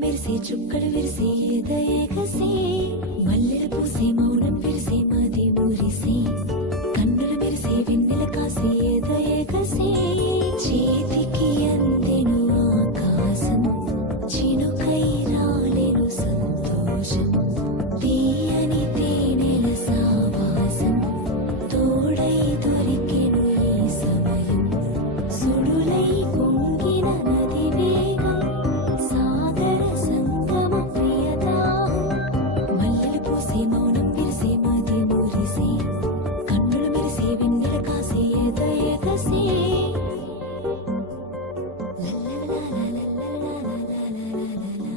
మెరిసే చుక్కలు విరిసే ఎదయగసే మల్లెల పూసే మౌనం విరిసే మది ఊరిసే కన్నుల మెరిసే వెన్నెల కాసే